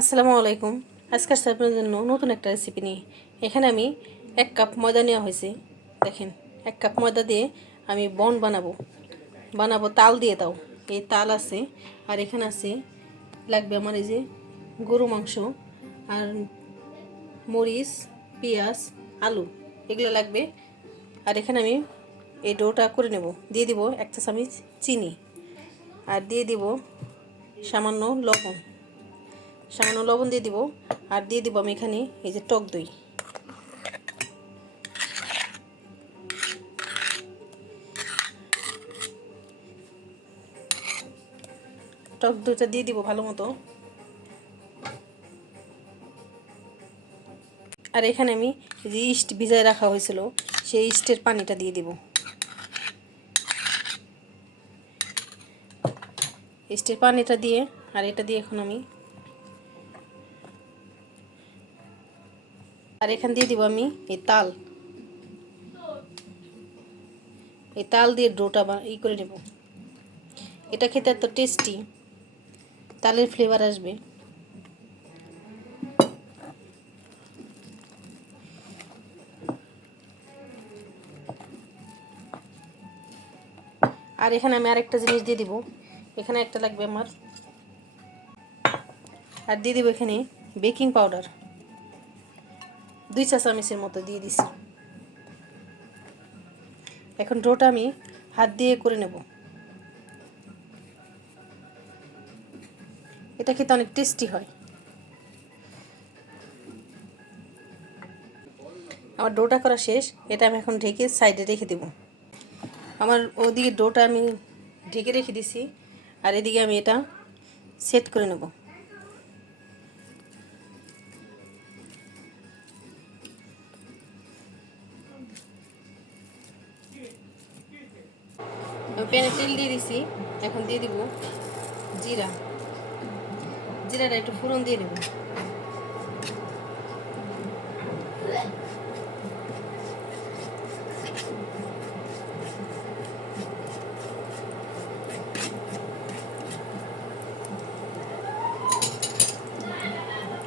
আসসালামু আলাইকুম। আজকে আপনাদের জন্য নতুন একটা রেসিপি নিয়ে এখানে আমি 1 কাপ ময়দা নেওয়া হয়েছে। দেখেন 1 কাপ ময়দা দিয়ে আমি বন বানাবো তাল দিয়ে দাও। এই তাল আছে আর এখানে আছে লাগবে আমার এই যে গরু মাংস আর মরিচ, পেঁয়াজ, আলু এগুলো লাগবে। আর এখানে আমি এই ডোটা করে নেব। দিয়ে দিব 1 চা চামচ চিনি আর দিয়ে দিব সামান্য লবণ দিয়ে দিব। আর দিয়ে দিব আমি এখানে এই যে টক দই। টক দইটা দিয়ে দিব ভালো মতো। আর এখানে আমি যে ইস্ট ভিজায় রাখা হয়েছিল সেই ইস্টের পানিটা দিয়ে দিব। ইস্টের পানিটা দিয়ে আর এটা দিয়ে এখন আমি আর এখানে দিয়ে দিব আমি এই তাল দিয়ে ডোটা করে নেব। এটা খেতে এত টেস্টি, তালের ফ্লেভার আসবে। আর এখানে আমি আরেকটা জিনিস দিয়ে দিব। এখানে একটা লাগবে আমার। আর দিয়ে দিব এখানে বেকিং পাউডার 2 চা চামচের মতো দিয়ে দিছি। এখন ডোটা আমি হাত দিয়ে করে নেব। এটা খেতে অনেক টেস্টি হয়। আমার ডোটা করা শেষ। এটা আমি এখন ঢেকে সাইডে রেখে দেব। আমার ওদিকে ডোটা আমি ঢেকে রেখে দিছি আর এদিকে আমি এটা সেট করে নেব। আমি প্যানে তেল দিয়ে দিছি। এখন দিয়ে দিব জিরাটা একটু ফোড়ন দিয়ে দেব।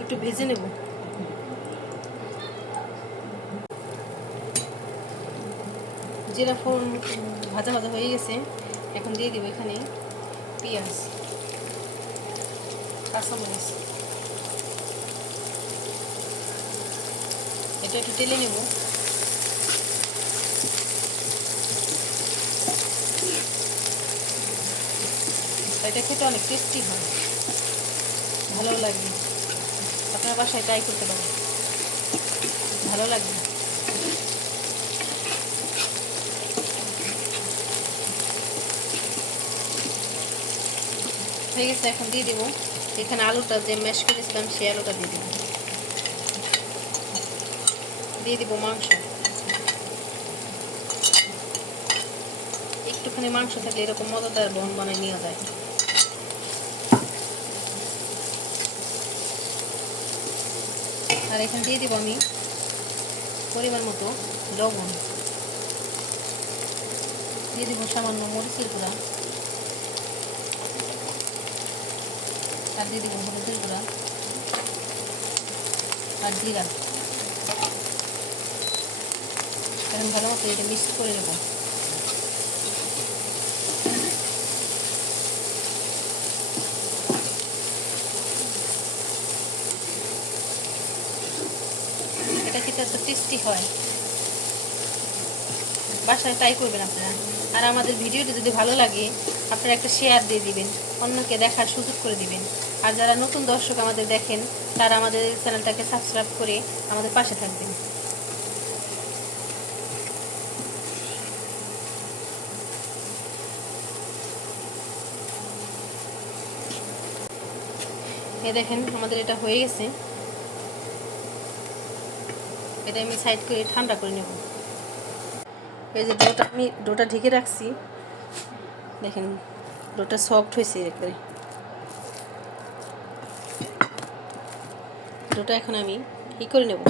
একটু ভেজে নেব। জিরা ফোড়ন ভাজা হয়ে গেছে। এখন দিয়ে দিব এখানে পেঁয়াজ, কাঁচামরিচ। এটা একটু তেলে নেব। এটা খেতে অনেক টেস্টি হয়, ভালো লাগবে। আপনার বাসায় ট্রাই করতে পারেন, ভালো লাগবে। হয়ে গেছে। এখন দিয়ে দিব এখানে আলুটা যে ম্যাশ করেছিলাম সেই আলুটা দিয়ে দিব মাংস। একটুখানি মাংস থাকলে এরকম মজাদার বন বানিয়ে নেওয়া যায়। আর এখানে দিয়ে দিব আমি পরিমাণ মতো লবণ, দিয়ে দিব সামান্য মরিচের গুঁড়া, আর দিয়ে দিব হলুদের গুঁড়া আর জিরা। এখন ভালো মতো এটা মিক্স করে নেব। এটা খেতে এত টেস্টি হয়, বাসায় ট্রাই করবেন আপনারা। আর আমাদের ভিডিওটি যদি ভালো লাগে আপনারা একটা শেয়ার দিয়ে দিবেন, অন্যকে দেখার সুযোগ করে দিবেন। আর যারা নতুন দর্শক আমাদের দেখেন তারা আমাদের চ্যানেলটাকে সাবস্ক্রাইব করে আমাদের পাশে থাকবেন। দেখেন আমাদের এটা হয়ে গেছে। এটা আমি সাইড করে ঠান্ডা করে নেব। এই যে ডোটা ঢেকে রাখছি, দেখেন ডোটা সফট হয়েছে একবারে। ডোটা এখন আমি করে নেব।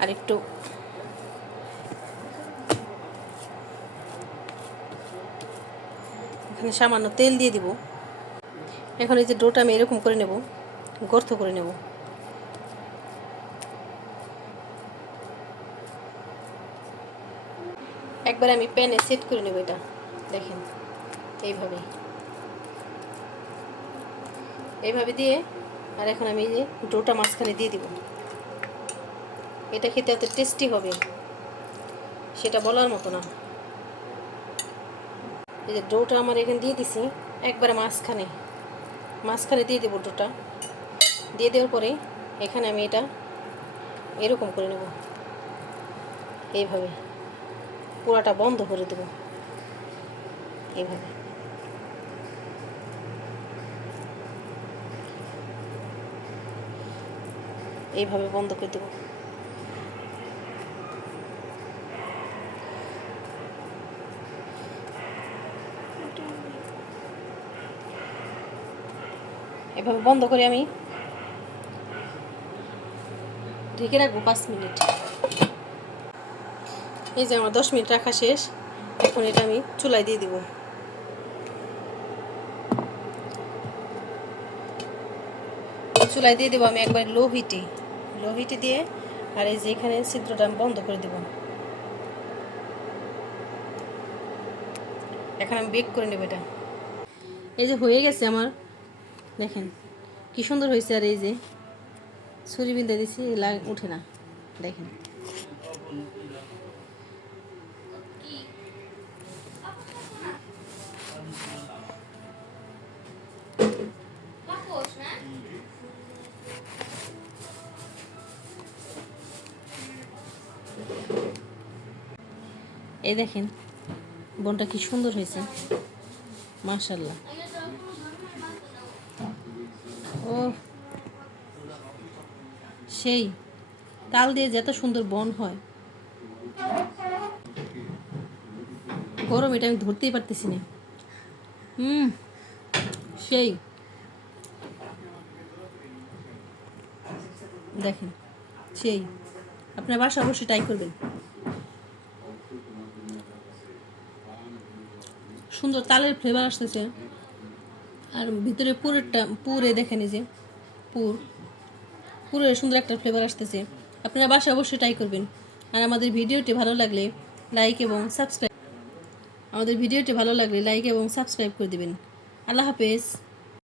আর একটু এখানে সামান্য তেল দিয়ে দিব। এখন এই যে ডোটা আমি এরকম করে নেব, গর্ত করে নেব। একবার আমি প্যানে সেট করে নেব এটা, দেখেন এইভাবে এইভাবে দিয়ে। আর এখন আমি এই যে ডোটা মাঝখানে দিয়ে দিব। এটা খেতে এত টেস্টি হবে সেটা বলার মতো না। এই যে ডোটা আমার এখানে দিয়ে দিছি, একবারে মাঝখানে দিয়ে দেবো ডোটা। দিয়ে দেওয়ার পরে এখানে আমি এটা এরকম করে নেব, এইভাবে পুরাটা বন্ধ করে দেব, এইভাবে। এইভাবে বন্ধ করে দেব। এভাবে বন্ধ করে আমি ঢেকে রাখবো 5 মিনিট। এই যে আমার 10 মিনিট রাখা শেষ। এখন এটা আমি চুলায় দিয়ে দিব। চুলায় দিয়ে দেবো আমি একবার লো হিটে দিয়ে। আর এই যে এখানে ছিদ্রটা আমি বন্ধ করে দেব। এখন আমি বেক করে নেব এটা। এই যে হয়ে গেছে আমার, দেখেন কি সুন্দর হয়েছে। আর এই যে ছুরি বিন্দা দিছি, উঠে না, দেখেন। এই দেখেন বোনটা কি সুন্দর হয়েছে, মাশাআল্লাহ। ও সেই তাল দিয়ে যত সুন্দর বন হয়, গরম এটা আমি ধরতেই পারতেছি না। সেই দেখেন, সেই আপনার বাসা অবশ্যই ট্রাই করবেন। সুন্দর তালের ফ্লেভার আসতেছে। আর ভিতরে পুরে দেখেন, এই যে পুরে সুন্দর একটা ফ্লেভার আসতেছে। আপনারা বাসা অবশ্যই ট্রাই করবেন। আর আমাদের ভিডিওটি ভালো লাগলে লাইক এবং সাবস্ক্রাইব করে দেবেন। আল্লাহ হাফেজ।